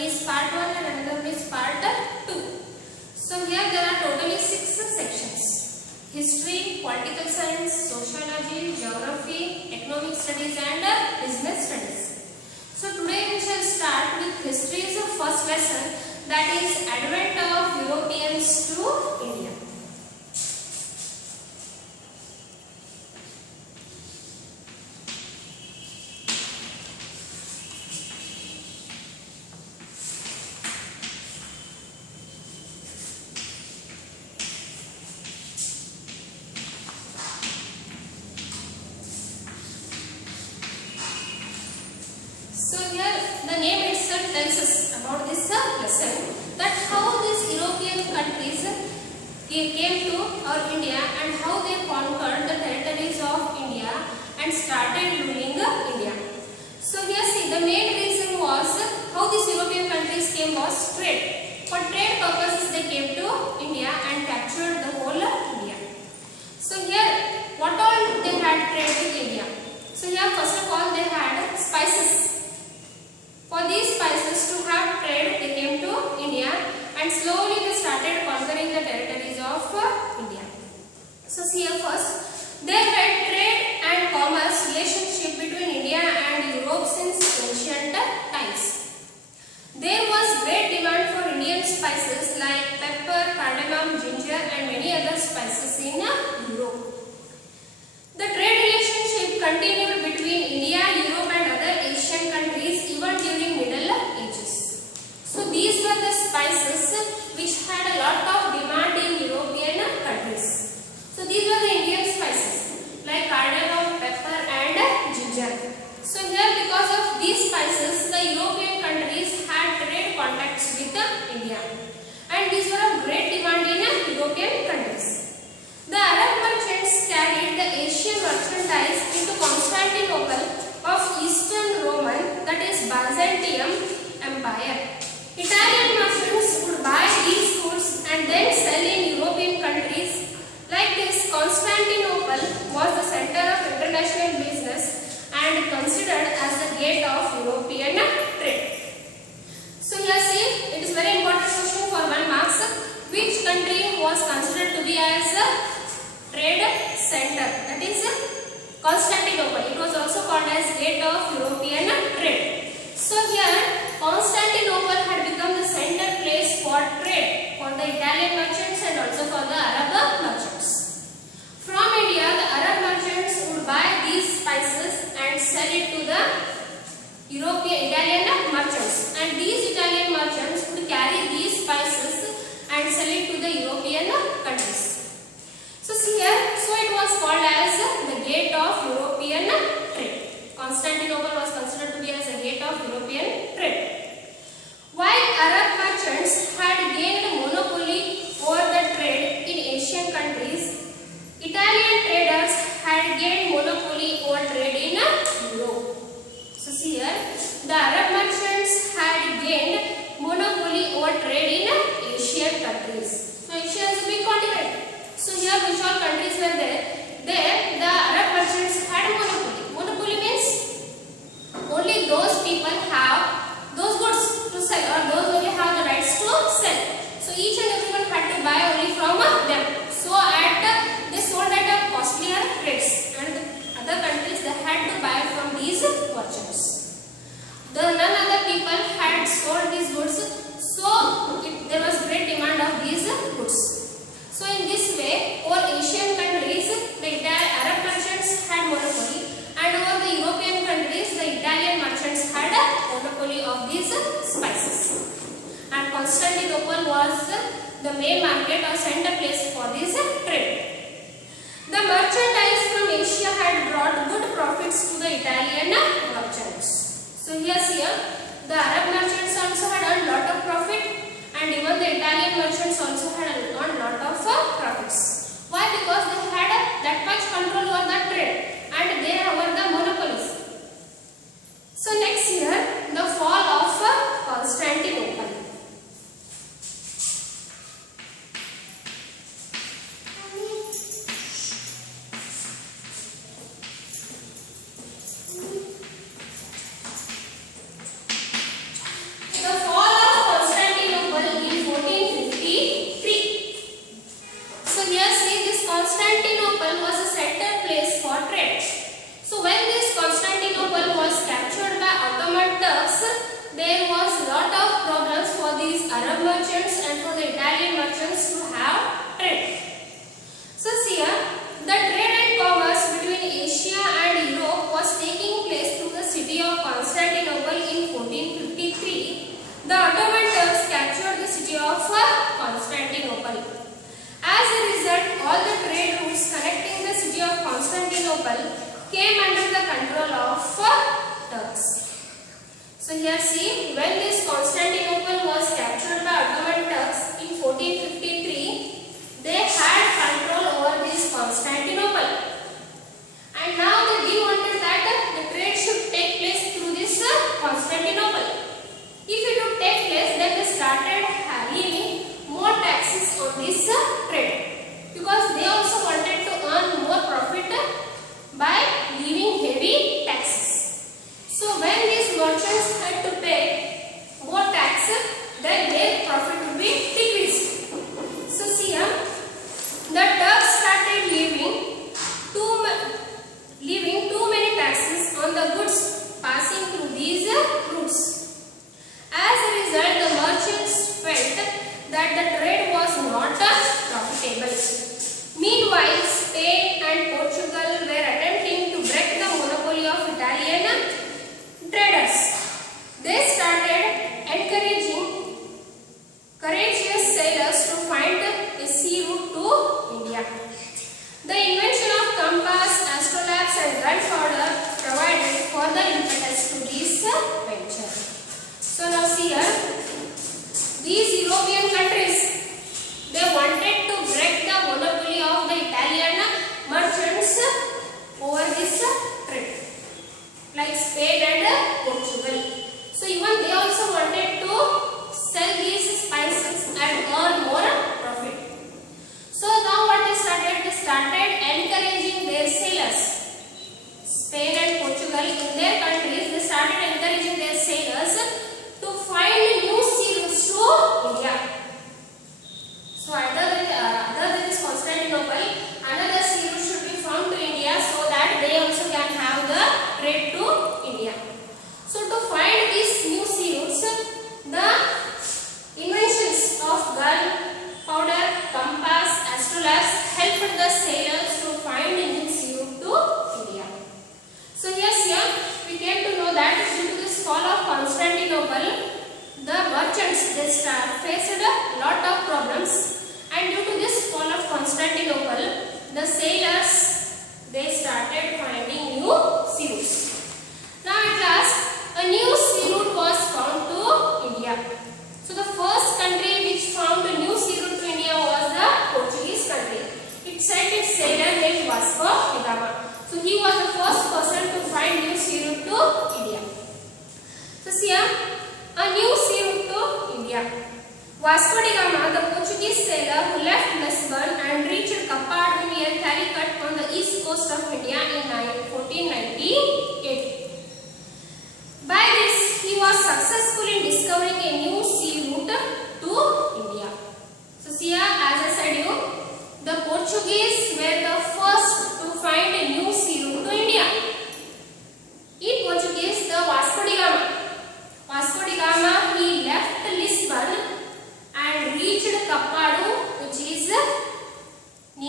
One is part 1 and another one is part 2. So here there are totally 6 sections: history, political science, sociology, geography, economic studies and business studies. So today we shall start with history's first lesson, that is advent of Europeans to India. So here the name itself tells us about this lesson, that how these European countries came to our India and how they conquered the territories of India and started ruling India. So here see, the main reason was how these European countries came was trade. For trade purposes they came to India and captured the whole India. So here what all they had trade with India? So here first of all they had spices. For these spices to have trade, they came to India and slowly they started conquering the territories of India. So see here first, there were trade and commerce relationship between India and Europe since ancient times. There was great demand for Indian spices like pepper, cardamom, ginger and many other spices in Europe. The trade relationship continued between India, Europe and other Asian countries even during Middle Ages. So these were the spices which had a lot of demand in European countries. So these were the Indian spices like cardamom, pepper and ginger. So here because of these spices the European countries had trade contacts with India and these were of great demand in European countries. The Arab merchants carried the Asian merchandise into Constantinople of Eastern Roman, that is Byzantium Empire. Italian merchants would buy these goods and then sell in European countries. Like this, Constantinople was the center of international business and considered as the gate of European trade. So here see, it is very important question for 1 marks. Which country was considered to be as a trade center? That is Constantinople. It was also called as gate of European trade. So here Constantinople had become the center place for trade for the Italian merchants and also for the Arab merchants. From India the Arab merchants would buy these spices and sell it to the Italian merchants, and these Italian merchants would carry these spices and sell it to the European countries. So see here, so it was called as the gate of European trade. Constantinople was considered to be as a gate of European trade. While Arab merchants had gained monopoly over the trade in Asian countries, Italian traders had gained monopoly over trade in Europe. So see here, the Arab merchants had gained monopoly over trade in Asian countries. So Asia is a big continent. So here which all countries were there? There the Arab merchants had monopoly. Monopoly means only those people have those goods to sell, or those only have the rights to sell. So each and everyone had to buy only from them. So they sold at a costlier rates, and other countries they had to buy from these merchants. None other people had sold these goods, so there was great demand of these goods. So in this way, over Asian countries, the Arab merchants had monopoly, and over the European countries, the Italian merchants had a monopoly of these spices. And Constantinople was the main market or center place for this trade. The merchandise from Asia had brought good profits to the Italian merchants. So here, the Arab merchants also had earned lot of profit, and even the Italian merchants also had earned lot of profits. Why? Because they had that much control over the trade and they were the monopolies. So next here, the fall of Constantinople. The fall here see, when this Constantinople was captured by Ottoman Turks in 1453, they had control over this Constantinople. And now they wanted that the trade should take place through this Constantinople. If it would take place, then they started levying more taxes on this trade, because they also wanted to earn more profit by levying heavy taxes. So when these merchants had to pay more tax, then their profit would be decreased. So see here, the Turks started levying too many taxes on the goods passing through these routes. As a result, the merchants felt that the trade was not profitable. Meanwhile, Spain and Portugal were attempting to break the monopoly of Italian traders. They started encouraging courageous sailors to find a sea route to India. The invention of compass, astrolabes and gunpowder provided further impetus to this venture. So now see here, these European countries, they wanted to break the monopoly of the Italian merchants over this trade, like Spain and Portugal. So even they also wanted to sell these spices and earn more profit. So now what they started? They started encouraging their sailors. Spain and Portugal, in their countries, they started encouraging their sailors to find new sea routes to India. So other than this Constantinople, another sea route should be found to India, so that they also can have the trade to India. So to find these new sea routes, the inventions of gun, powder, compass, astrolabes helped the sailors to find a new sea route to India. So yes, here we came to know that due to this fall of Constantinople, the merchants faced a lot of problems, and due to this fall of Constantinople, the sailors, they started finding new sea routes. Now at last, a new sea route was found to India. So the first country which found a new sea route to India was the Portuguese country. It sent its sailor named Vasco da Gama. So he was the first person to find new sea route to India. So see here, a new sea route to India. Vasco da Gama, the Portuguese sailor who left Lisbon and reached Cape near Calicut on the east coast of India in 1498. By this, he was successful in discovering a new sea route to India. So see here, as I said you, the Portuguese were the first to find a new sea route to India. In Portuguese, the Vasco da Gama. Vasco da Gama, he left Lisbon and reached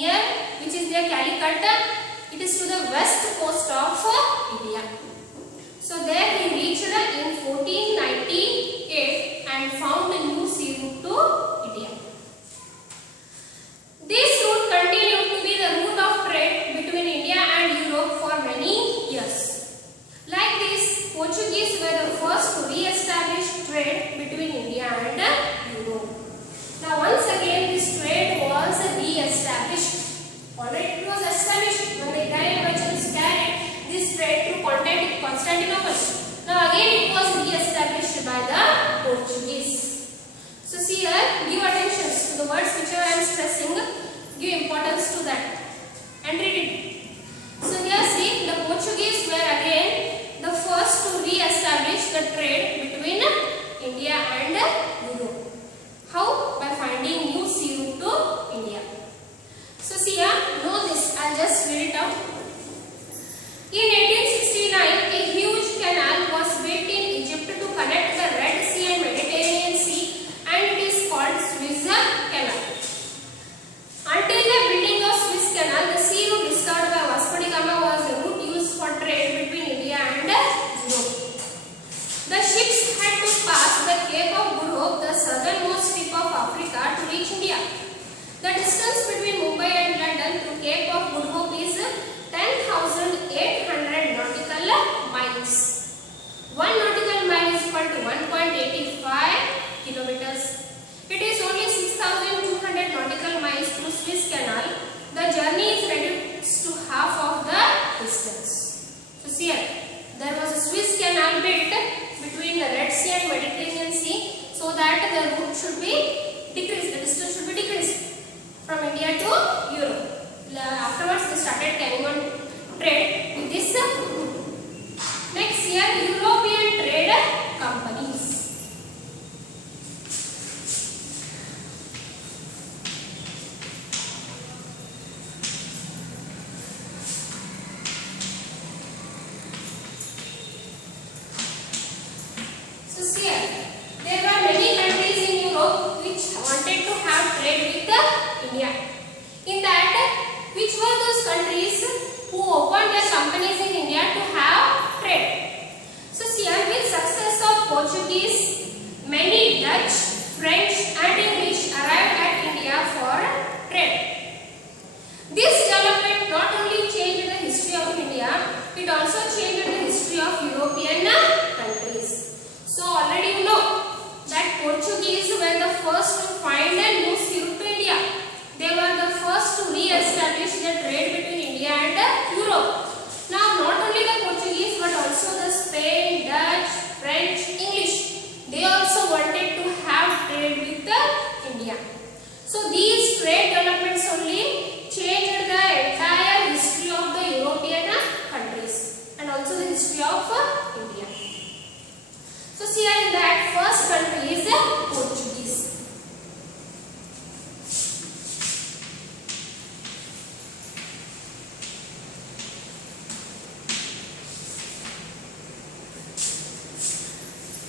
Cape, which is near Calicut. It is to the west coast of India. So there he reached in 1498 and found a new sea route to India. This route continued to be the route of trade between India and Europe for many years. Like this, Portuguese were the first to re-establish trade between India and Europe. Now once again this trade was re-established. Already it was established when the Italian merchants carried this trade through Constantinople. Now again it was re-established by the Portuguese. So see here, give attention to the words which I am stressing, give importance to that and read it. So here see, the Portuguese were again the first to re-establish the trade between India and Europe. How? By finding new sea route to India. So see here, know this, I will just read it out. In 1869, a huge canal was built in Egypt to connect the Red Sea and Mediterranean Sea, and it is called Suez Canal. Until the building of Suez Canal, the sea route discovered by Vasco da Gama was the route used for trade between India and Europe. The ships had to pass the Cape of Good Hope, the southernmost tip of Africa, to reach India. The distance between Mumbai and London to Cape of Good Hope is 10,800 nautical miles. 1 nautical mile is equal to carrying on trade with this group. Next here, European trade companies. So here, there were many countries in Europe which wanted to have trade with India. In that, which were those countries who opened their companies in India to have trade? So here, with success of Portuguese, many Dutch, French and English arrived at India for trade. This development not only changed the history of India, it also changed the history of European countries. So already you know that Portuguese were the first to find a new route to India. They were the first to re-establish the trade between India and Europe. Now not only the Portuguese but also the Spain, Dutch, French, English. They also wanted to have trade with India. So these trade developments only changed the entire history of the European countries and also the history of India. So here in that first country is Portuguese.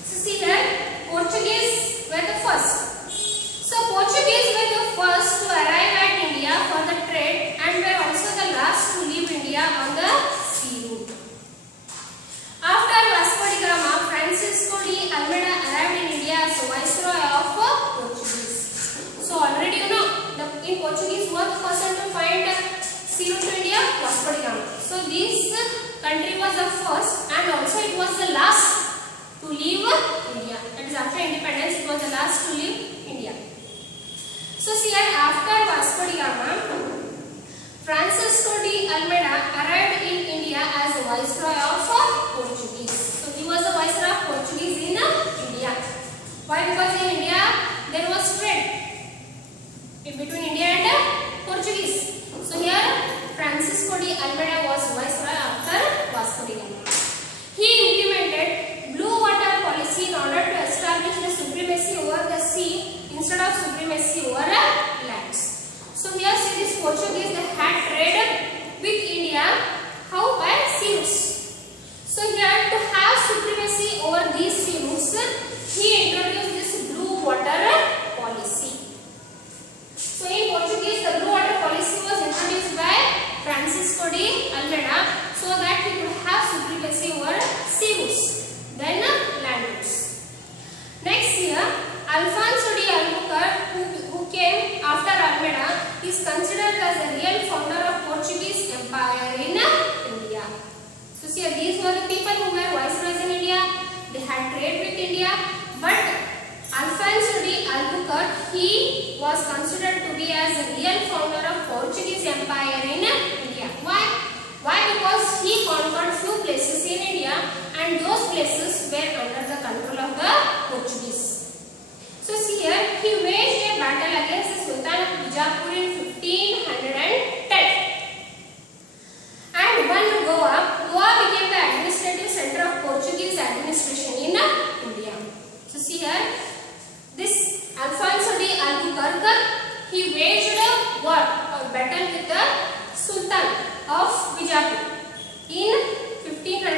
So see here, Portuguese were the first. So Portuguese were the first to arrive at India for the trade and were also the last to leave India on the sea route. After Vasco da Gama, Francisco de Almeida arrived in India as Viceroy of Portuguese. So already you know, in Portuguese who was the person to find sea route to India? Vasco da Gama. So this country was the first and also it was the last to leave India. That is after independence it was the last to leave India. So here after Vasco da Gama, Francisco de Almeida arrived in India as Viceroy of Portuguese. So he was the Viceroy of Portuguese in India. Why? Because in India there was trade in between India and Portuguese. So here Francisco de Almeida was Viceroy after Vasco da Gama. He implemented blue water policy in order to establish the supremacy over the sea instead of supremacy over lands. So here see this Portuguese, they had trade with India. How? By sea routes. So here to have supremacy over these sea routes, he introduced this blue water policy. So in Portuguese, the blue water policy was introduced by Francisco de Almeida so that he could have supremacy over sea routes, then land routes. Next here, Alfonso de Albuquerque, who came after Almeida, is considered as the real founder of Portuguese Empire in India. So see, these were the people who were viceroys in India. They had trade with India, but Alfonso de Albuquerque, he was considered to be as the real founder of Portuguese Empire in India. Why? Why? Because he conquered few places in India and those places were under the control of the Portuguese. So see here, he waged a battle against the Sultan of Bijapur in 1510 and won Goa. Goa became the administrative center of Portuguese administration in India. So see here, this Alfonso de Albuquerque, he waged a war or battle with the Sultan of Bijapur in 1510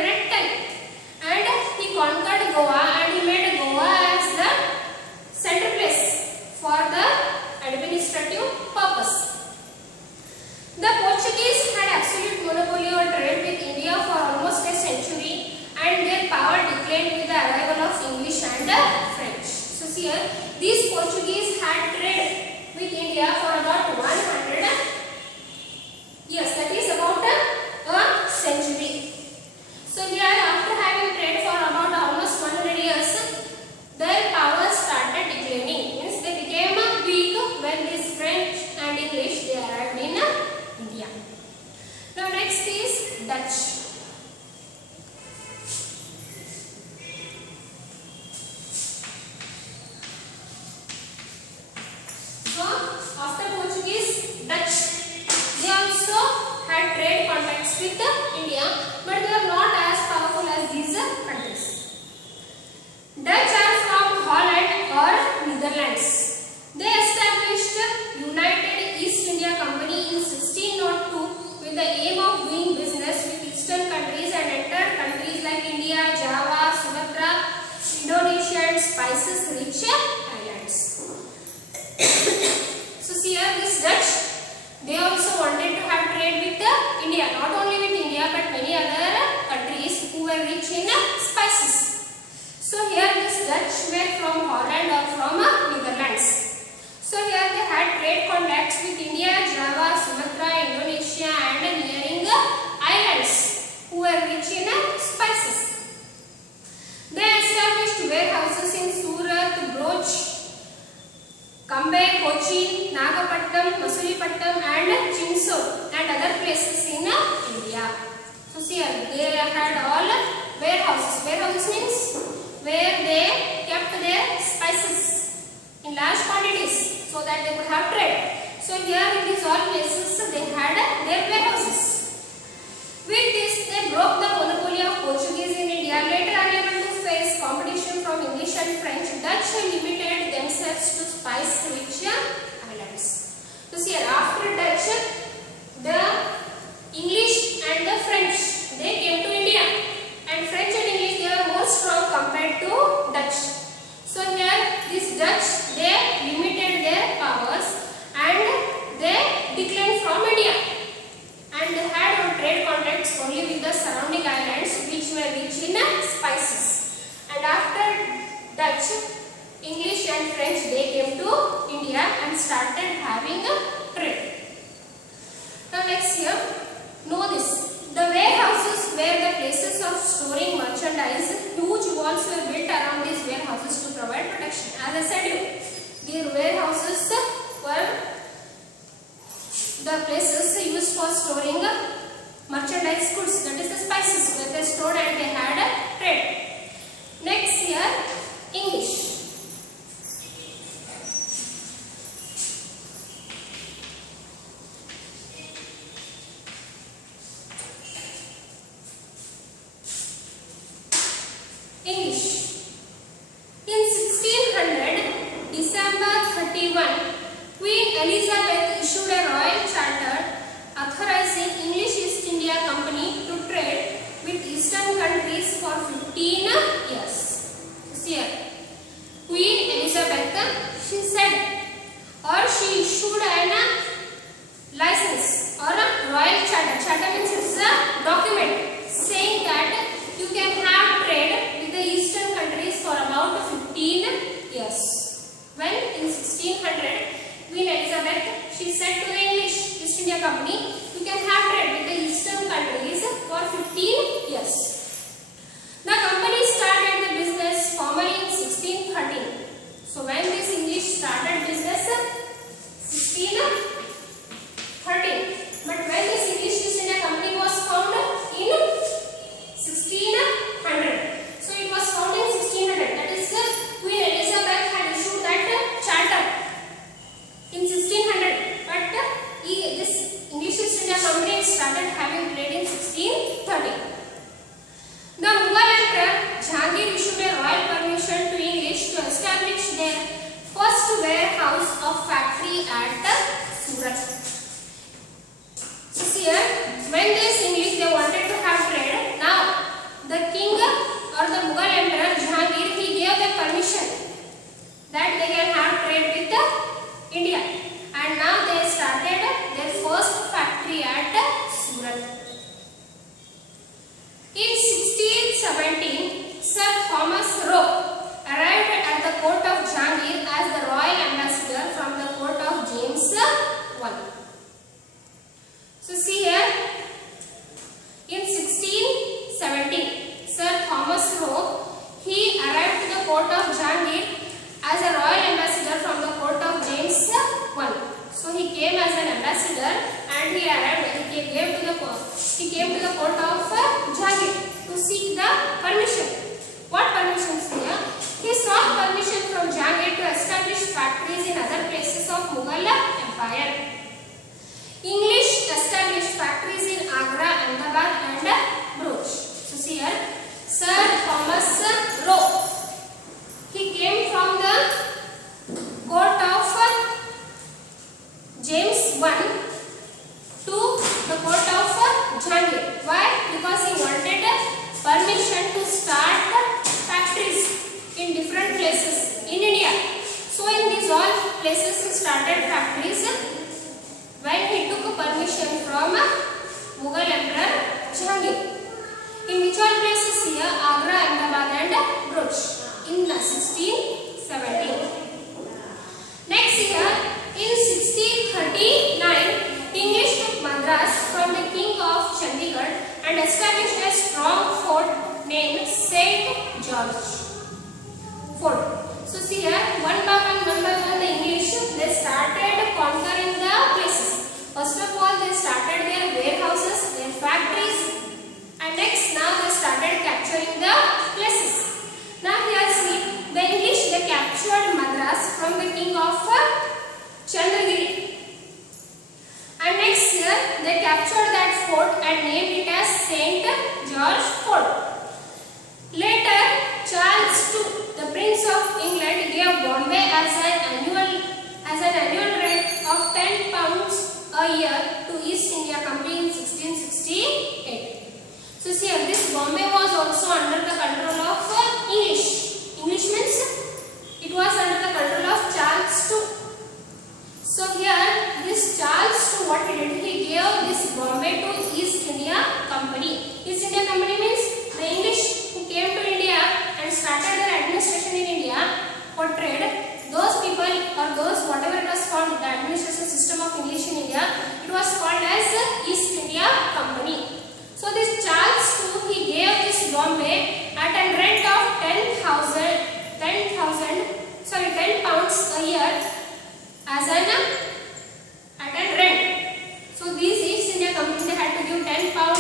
and he conquered Goa and he made Goa as the center place for the administrative purpose. The Portuguese had absolute monopoly on trade with India for almost a century and their power declined with the arrival of English and French. So see here, these Portuguese had trade with India for about 100 years, that is about a century. So here after having trade for about almost 100 years, their power started declining, means they became weak when these French and English they arrived in India. Now next is Dutch. So after Portuguese, Dutch, they also had trade were from Holland or from Netherlands. So here they had trade contacts with India, Java, Sumatra, Indonesia and nearing islands who were rich in spices. They established warehouses in Surat, Bhuj, Cambay, Cochin, Nagapattinam, Masulipatam and Chinsur and other places in India. So see here, they had all warehouses. Warehouses means where they kept their spices in large quantities so that they could have trade. So here in these all places they had their warehouses. With this they broke the monopoly of Portuguese in India. Later unable to face competition from English and French, Dutch limited themselves to spice-rich islands. So see here, after Dutch, the English and the French, they came to India, and French and English, they were more strong compared to Dutch. So here these Dutch, they limited their powers and they declined from India, and they had trade contacts only with the surrounding islands which were rich in spices. And after Dutch, English and French, they came to India and started having a trade. Now next here, know this. The warehouses were the places of storing merchandise. Huge walls were built around these warehouses to provide protection. As I said, these warehouses were the places used for storing merchandise goods, that is the spices, where they stored and they had a trade. Next here, English. English. In 1600, December 31, Queen Elizabeth issued a royal charter authorizing English East India Company to trade with eastern countries for 15 years. See here, Queen Elizabeth, she said, or she issued a license or a royal charter. Charter means it's a document saying that you can have trade with the eastern countries for about 15 years. When in 1600, Queen Elizabeth, she said to the English East India Company, you can have trade with the eastern countries for 15 years. The company started the business formally in 1613. So when this English started business, 1613. But when this English East India Company was founded in 1600. So it was founded in 1600. That is, Queen Elizabeth had issued that charter in 1600. But this English East India Company started having trade in 1630. The Mughal Emperor Jahangir issued a royal permission to English to establish their first warehouse of factory at Surat. So see here, when this English they wanted to have trade, now the king or the Mughal Emperor Jahangir, he gave the permission that they can have trade with India, and now they started their first factory at Surat. In 1617, Sir Thomas Roe arrived at the court of Jahangir as the royal ambassador from the court of James I. So see here, in 1617, Sir Thomas Roe, he arrived to the court of Jahangir as a royal ambassador from the court of James I. So he came as an ambassador and he arrived. He came to the court of Jahangir to seek the permission. What permissions here? He sought permission from Jahangir to establish factories in other places of Mughal Empire. English established factories in Agra, Ahmedabad and Bhuj. So see here, Sir Thomas Roe, he came from the court of James I to the court of Jahangir. Why? Because he wanted permission to start factories in different places in India. So in these all places he started factories when he took permission from Mughal Emperor Jahangir. In which all places here? Agra, Ahmedabad and Bhuj in 16 and established a strong fort named Saint George Fort. So see here, one by one, the English they started conquering the places. First of all, they started their warehouses, their factories, and next now they started capturing the places. Now here see, the English they captured Madras from the king of Chandragiri. And next year they captured that fort and named it as Saint George Fort. Later, Charles II, the Prince of England, gave Bombay as an annual rent of £10 a year to East India Company in 1668. So see here, this Bombay was also under the control of English. English means it was under the control of Charles II. So here, this Charles II, what he did, he gave this Bombay to East India Company. East India Company means the English who came to India and started their administration in India for trade. Those people or those whatever it was called, the administration system of English in India, it was called as East India Company. So this Charles II, he gave this Bombay at a rent of 10 pounds a year as an at a rent. So these East India Company they had to give 10 pound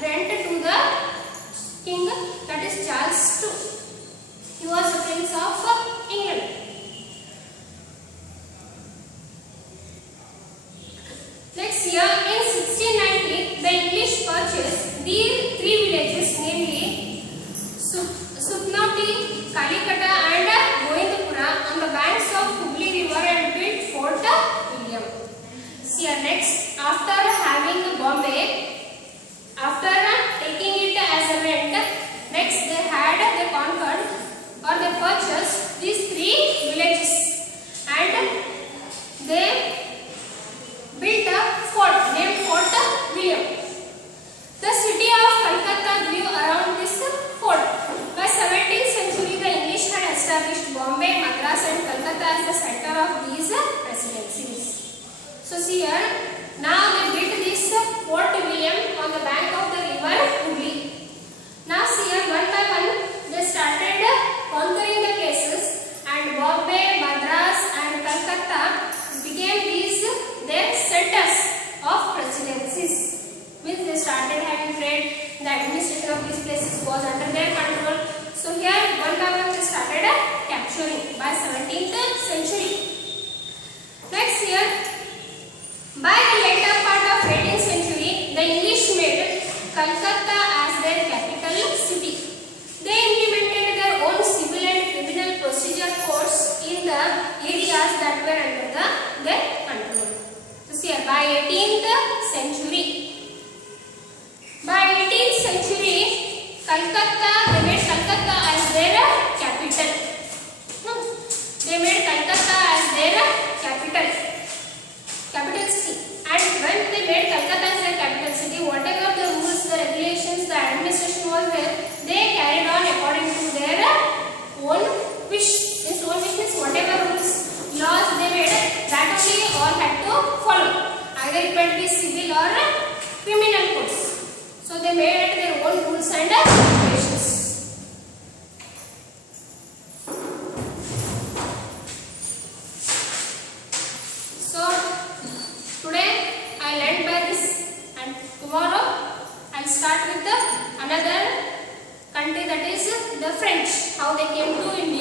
rent to the king, that is Charles II. He was the Prince of England. Next year in 1690, the English purchased these three villages, namely Supnauti, Kalikata and Govindpura on the banks of Hooghly River and built Fort William. See next, after having Bombay, after taking it as a rent, next they conquered or they purchased these three villages and they built a fort named Fort William. The city of Calcutta grew around this fort. By 17th century, the English had established Bombay, Madras and Calcutta as the center of these presidencies. So see here, now they built this Fort William on the bank of the river Hooghly. Now see here, one by one, they started conquering the places and Bombay, Madras and Calcutta became these their centers of presidencies. Means they started having trade, the administration of these places was under their control. So here one by one they started capturing by 17th century. Next year, by the later part of 18th century, the English made Calcutta as their capital city. They implemented their own civil and criminal procedure courts in the areas that were under their control. So see here, by 18th century, Calcutta, they made Calcutta as their capital. They made Calcutta as their capital city. And when they made Calcutta as their capital city, whatever the rules, the regulations, the administration was there, they carried on according to their own wish. This own wish means whatever rules, laws they made, that only all had to follow. Either it might be civil or criminal codes. So they made their own rules and regulations. So today I will end by this, and tomorrow I will start with another country, that is the French, how they came to India.